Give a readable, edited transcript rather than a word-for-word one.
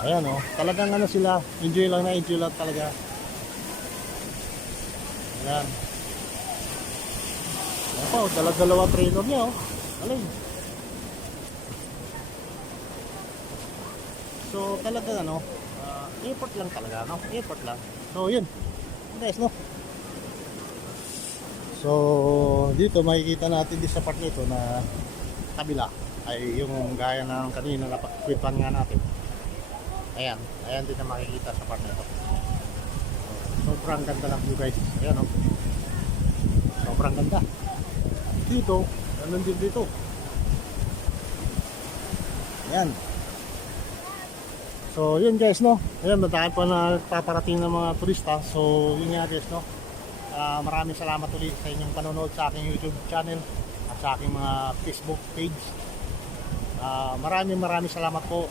Ayan oh, talagang ano sila, enjoy lang na enjoy lang talaga. Ayan. Ayan pa, oh, dala-dalawa trainer niya oh. Galing. So talaga ano, effort lang talaga, no? Effort lang. So yun, guys, no? So dito makikita natin din sa part nito na kabila ay yung gaya ng kanina na kwipan nga natin. Ayan, ayan din na makikita sa part nito. Sobrang ganda lang view guys. Ayan o. Sobrang ganda. Dito, ganun din dito. Ayan. So yun guys no. Ayan, madami pa na paparating ng mga turista. So yun nga guys no. Maraming salamat ulit sa inyong panonood sa aking YouTube channel at sa aking mga Facebook page. Maraming salamat po